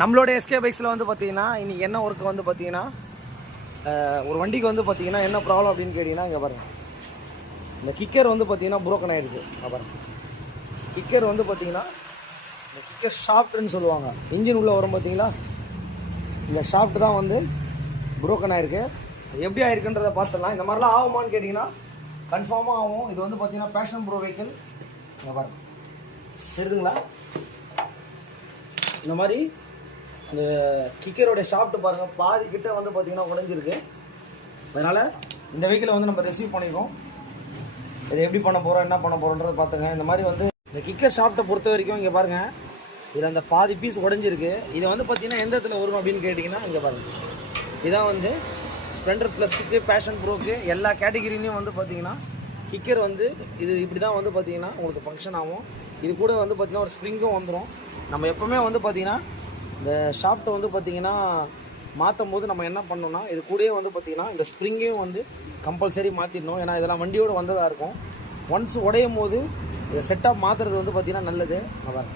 நம்மளோட எஸ்கே பைக்ஸில் வந்து பார்த்தீங்கன்னா இன்றைக்கி என்ன ஒர்க்கு வந்து பார்த்தீங்கன்னா ஒரு வண்டிக்கு வந்து பார்த்தீங்கன்னா என்ன ப்ராப்ளம் அப்படின்னு கேட்டிங்கன்னா இங்கே பாருங்கள், இந்த கிக்கர் வந்து பார்த்தீங்கன்னா புரோக்கன் ஆகிடுது. பாருங்கள், கிக்கர் வந்து பார்த்தீங்கன்னா இந்த கிக்கர் ஷாஃப்ட்டுன்னு சொல்லுவாங்க. இன்ஜின் உள்ளே வரும் பார்த்தீங்களா, இந்த ஷாஃப்ட் தான் வந்து புரோக்கன் ஆகிருக்கு. எப்படி ஆயிருக்குன்றதை பார்த்துடலாம். இந்த மாதிரிலாம் ஆகுமான்னு கேட்டிங்கன்னா கன்ஃபார்மாக ஆகும். இது வந்து பார்த்தீங்கன்னா பேஷன் ப்ரோ வெஹிக்கிள். இங்கே பாருங்கள், தெரியுதுங்களா? இந்த மாதிரி இந்த கிக்கரோடைய ஷாஃப்ட் பாருங்கள், பாதி கிட்ட வந்து பார்த்தீங்கன்னா உடைஞ்சிருக்கு. அதனால் இந்த வெஹிக்கிளை வந்து நம்ம ரிசீவ் பண்ணிக்கிறோம். இதை எப்படி பண்ண போகிறோம், என்ன பண்ண போகிறோன்றதை பார்த்துங்க. இந்த மாதிரி வந்து இந்த கிக்கர் ஷாஃப்ட்டை பொறுத்த வரைக்கும் இங்கே பாருங்கள், இதில் அந்த பாதி பீஸ் உடைஞ்சிருக்கு. இதை வந்து பார்த்தீங்கன்னா எந்த இடத்துல வரும் அப்படின்னு கேட்டிங்கன்னா இங்கே பாருங்கள், இதான் வந்து ஸ்ப்ளெண்டர் ப்ளஸுக்கு பேஷன் ப்ரோக்கு எல்லா கேட்டகிரிலையும் வந்து பார்த்தீங்கன்னா கிக்கர் வந்து இது இப்படி தான் வந்து பார்த்தீங்கன்னா உங்களுக்கு ஃபங்க்ஷன் ஆகும். இது கூட வந்து பார்த்திங்கன்னா ஒரு ஸ்ப்ரிங்கும் வந்துடும். நம்ம எப்போவுமே வந்து பார்த்திங்கன்னா இந்த ஷாஃப்ட்டை வந்து பார்த்திங்கன்னா மாற்றும் போது நம்ம என்ன பண்ணோம்னா இது கூடயே வந்து பார்த்திங்கன்னா இந்த ஸ்ப்ரிங்கையும் வந்து கம்பல்சரி மாற்றிடணும். ஏன்னா இதெல்லாம் வண்டியோடு வந்ததாக இருக்கும். ஒன்ஸ் உடையும் போது இதை செட்டாக மாற்றுறது வந்து பார்த்திங்கன்னா நல்லது. அதான்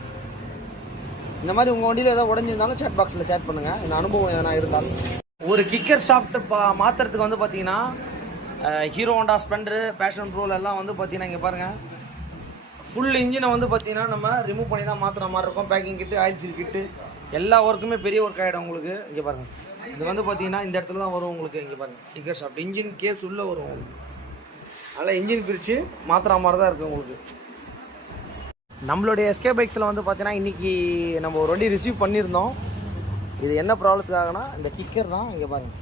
இந்த மாதிரி உங்கள் வண்டியில் ஏதாவது உடஞ்சிருந்தாலும் சேட் பாக்ஸில் சேட் பண்ணுங்கள், இந்த அனுபவம் எதனா இருந்தாலும். ஒரு கிக்கர் ஷாஃப்ட் மாற்றுறதுக்கு வந்து பார்த்திங்கன்னா ஹீரோ ஹோண்டா ஸ்ப்ளெண்டரு பேஷன் ப்ரோலெல்லாம் வந்து பார்த்திங்கன்னா இங்கே பாருங்கள், ஃபுல் இன்ஜினை வந்து பார்த்திங்கன்னா நம்ம ரிமூவ் பண்ணி தான் மாற்றுற மாதிரி இருக்கும். பேக்கிங் கிட்டு, ஆயில் சீல் கிட்டு, எல்லா ஒர்க்குமே பெரிய ஒர்க் ஆகிடும் உங்களுக்கு. இங்கே பாருங்கள், இது வந்து பார்த்திங்கன்னா இந்த இடத்துல தான் வரும் உங்களுக்கு. இங்கே பாருங்கள், கிக்கர் ஷாஃப்ட் இன்ஜின் கேஸ் உள்ளே வரும் உங்களுக்கு. அதனால் இன்ஜின் பிரித்து மாற்றுற மாதிரி தான் இருக்குது உங்களுக்கு. நம்மளுடைய எஸ்கே பைக்ஸில் வந்து பார்த்திங்கன்னா இன்றைக்கி நம்ம ஒரு வண்டி ரிசீவ் பண்ணியிருந்தோம். இது என்ன ப்ராப்ளத்துக்காகனா இந்த கிக்கர் தான். இங்கே பாருங்கள்,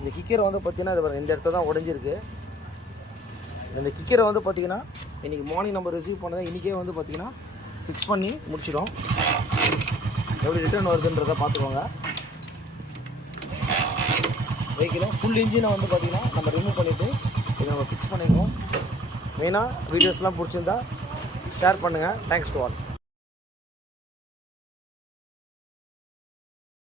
இந்த கிக்கர் வந்து பார்த்திங்கன்னா இது பாருங்கள், இந்த இடத்துல தான் உடஞ்சிருக்கு. இந்த கிக்கரை வந்து பார்த்திங்கன்னா இன்றைக்கி மார்னிங் நம்ம ரிசீவ் பண்ணதை இன்றைக்கே வந்து பார்த்திங்கன்னா ஃபிக்ஸ் பண்ணி முடிச்சிடும். எப்படி ரிட்டர்ன் வருதுன்றதை பார்த்துக்கோங்க. வெஹிக்கில் ஃபுல் இன்ஜினை வந்து பார்த்திங்கன்னா நம்ம ரிமூவ் பண்ணிவிட்டு இதை நம்ம ஃபிக்ஸ் பண்ணிடுவோம். மெயினாக வீடியோஸ்லாம் பிடிச்சிருந்தா ஷேர் பண்ணுங்கள். Thanks to all.